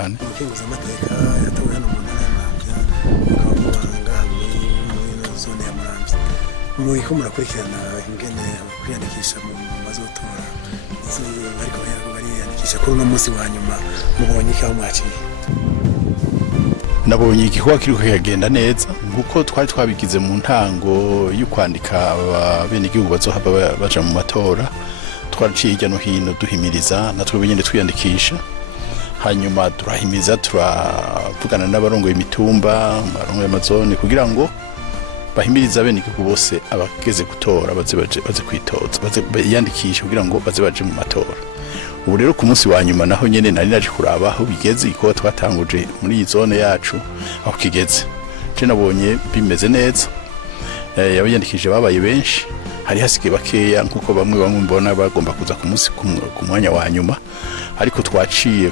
cyane. Umukenguza amateka yatowe hano mu ntara ya Muramvya ukabanga muri zone ya Muramvya. Muri ko murakurikirana ingene kwiyandikisha mu mazotora bariko bariyandikisha kuri uno munsi wa nyuma mubonye ko mwaciye. Nabonye igikorwa kiriko kigenda neza nkuko twari twabigize mu ntango yo kwandika abene igihugu bazohava baja mu matora. Twaraciye hirya no hino duhimiriza natwe nyene twiyandikisha, hanyuma turahimiza turavugana n'abarongoye imitumba abarongoye amazone kugira ngo bahimiriza bene igihugu bose abageze gutora baze kwitoza baze yandikisha kugira ngo baze baje mu matora. Ubu rero ku munsi wa nyuma naho nyene nari naje kuraba aho bigeze iko twatanguje muri iyi zone yacu aho kigeze. Je nabonye bimeze neza, yabiyandikije babaye benshi, hari hasigaye bakeya nkuko bamwe mbona bagomba kuza ku munsi ku mwanya wa nyuma, ariko twaciye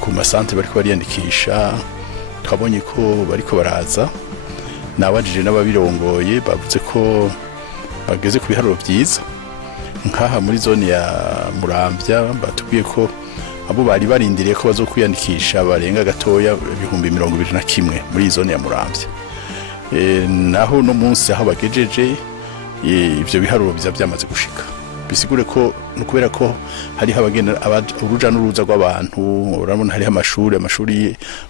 ku masante bariko bariyandikisha twabonye ko bariko baraza. Nabajije n'ababirongoye bavuze ko bageze ku biharuro byiza. Nkaha muri zone ya Muramvya batubwiye ko abo bari barindiriye ko bazokwiyandikisha barenga gatoya 2021 muri zone ya Muramvya. Naho no munsi aho bagejeje ivyo biharuro byamaze gushika. Bisigure ko nukubera ko hari habagenda uruja n'uruza rw'abantu, urabona hari amashuri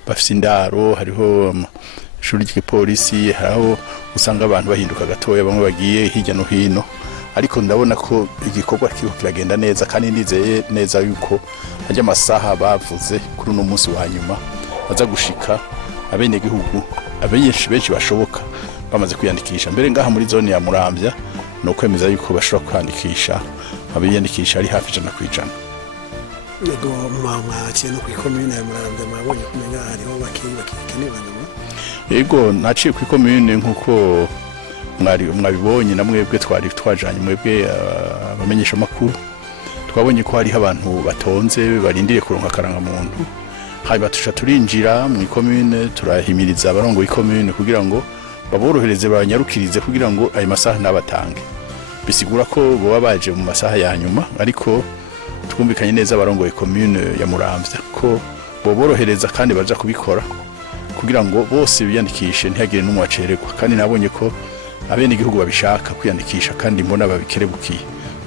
bafite indaro, hariho ishuri ry'ipolisi, haraho usanga abantu bahinduka gatoya bamwe bagiye hirya no hino, ariko ndabona ko igikorwa kiragenda neza kandi ndizeye neza yuko hajya amasaha bavuze kuri uno munsi wa nyuma baza gushika abene gihugu benshi bashoboka bamaze kwiyandikisha. Mbere ngaha muri zone ya Muramvya no kwemeza yuko bashobora kwandikisha abiyandikisha ari hafi 100%. Nego mama cyane ku commune ya Muramvya mabonye kumenya hariho bakeneye nyuma. Yego naciye ku commune nkuko mwabibonye namwebwe twari twajanye mwebwe abamenyesha makuru, twabonye ko hari abantu batonze barindiriye kuronka karanga muntu. Hari batusha turinjira mu commune turahimiriza abarongo commune kugira ngo baborohereze banyarukirize kugira ngo ayo masaha nabatange. Bisigura ko boba baje mu masaha ya nyuma, ariko twumvikanye neza abarongo commune ya Muramvya ko boborohereza kandi baza kubikora kugira ngo bose biyandikishe ntihagire n'umwe wacererwa. Kandi nabonye ko abene igihugu babishaka kwiyandikisha kandi mbona babikerebukiye,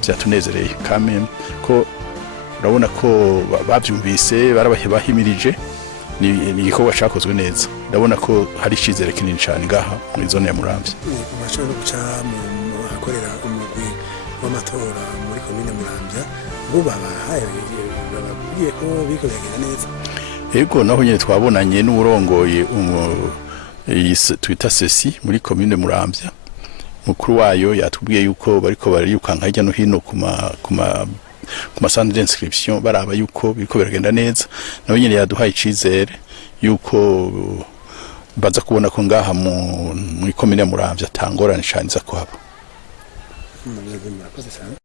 byatunezereye kameme ko urabona ko bavyumvise barabahimirije. Ni igikorwa cyakozwe neza, ndabona ko hari icizere kinini cyane ngaha muri zone ya Muramvya. Bashobora guca mu akorera umugwi w'amatora muri commune Muramvya bo babahaye babwiye ko bikorera neza. Yego naho nyene twabonanye n'urongoye twita sesi muri commune Muramvya. Mukuru wayo yatubwiye yuko bariko bariyukanka hirya no hino ku centre d'inscription baraba yuko biriko biragenda neza. Nawe nyene yaduhaye icizere yuko baza kubona ko ngaha muri commune ya Muramvya tangorane cyane za kuhaba. Murakoze cyane.